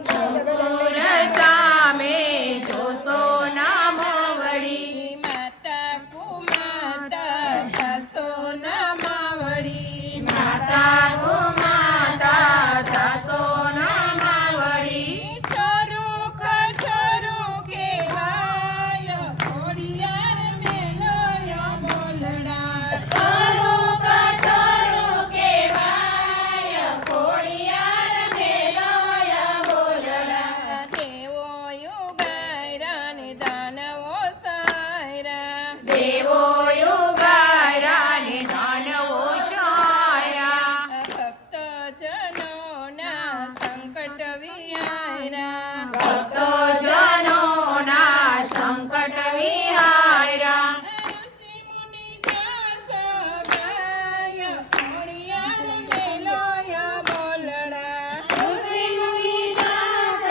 મોર સામે જોશો ના માવડી માતા કુમાતા થશો ના માવડી માતા સુમાતા થશો ના માવડી છોરું કહેવાય ખોડિયાર મેલોય બોલડા છોરું કહેવાય ખોડિયાર મેલોય બોલડા દેવો યુગાયરા ને દાનવો સાયરા દેવો યુગાયરા ને દાનવો શાયરા ભક્તજનોના સંકટ વિહાયરા ભક્તજનોના સંકટ વિહાયરા ઋષિ મુનિ દાસ ગાય ખોડિયાર મેલોય બોલડા ઋષિ મુનિ દાસ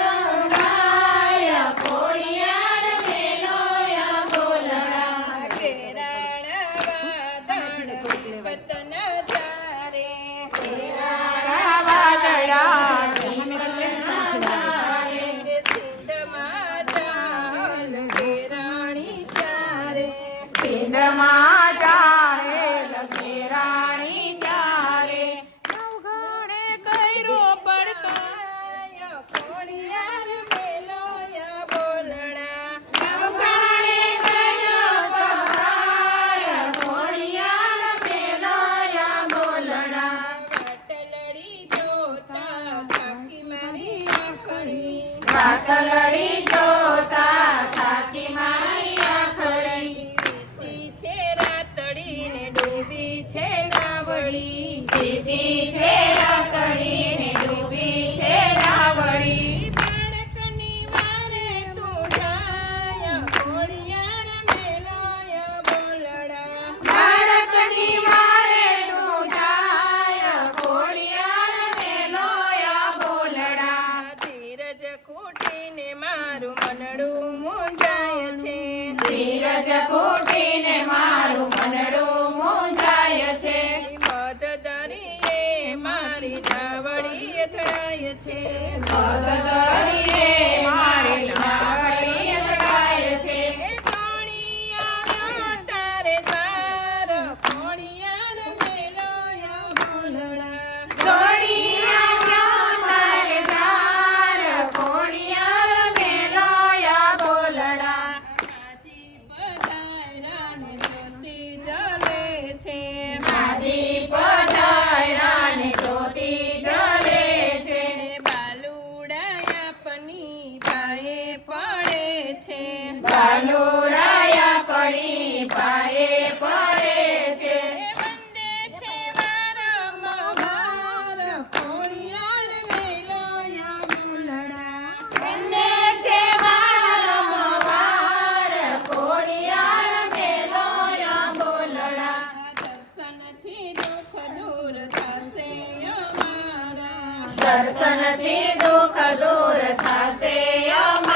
ગાય ખોડિયાર મેલોય બોલડા કેરાળ વાદળ વિપત ન તારે કેરાળા વાદળા સિંધમાં ચાલ કેરાણી ચારે સિંધમાં ચારે લખેરાણી ચારે નવઘણે કર્યો પડકાર ખોડિયાર મેલોય બોલડા નવઘણે કર્યો પડકાર ખોડિયાર મેલોય બોલડા વાટલડી જોતા થાકી મારી આંખણી વાટલડી જોતા થાકી મારી આંખડી વીતી છે રાતડી ને ડૂબી છે નાવડી દીદી છે રાતડી ને ડૂબી છે રાવડી બાળકની વારે તું જાય ખોડિયાર મેલોય બોલડા બાળકની વારે તું જાય ખોડિયાર મેલોય બોલડા ધીરજ ખૂટીને મારું મનડું મૂંઝાય છે ધીરજ ખૂટીને મારું મનડું મૂંઝાય છે મધ દરિયે મારી નાવડી અથડાય છે ભગદરીએ મારી નાવડી અથડાય છે એ ધોળિયા તારે દ્વાર ખોડિયાર મેલોય બોલડા દોડિયા તારે ધાર ખોડિયાર મેલોય બોલડા માજી પધાર્યા ને જ્યોતિ જલે છે માજી પધાર્યા ને જ્યોતિ જલે છે બાલુડાયા પની પાયે પડે છે બાલુડાયા પડી પાયે પડે છે એ વંદે છે વારંવાર ખોડિયાર મેલોય બોલડા વંદે છે વારંવાર ખોડિયાર મેલોય બોલડા દર્શનથી દુઃખ દૂર થશે અમારા દર્શનથી દુઃખ દૂર થશે અમારા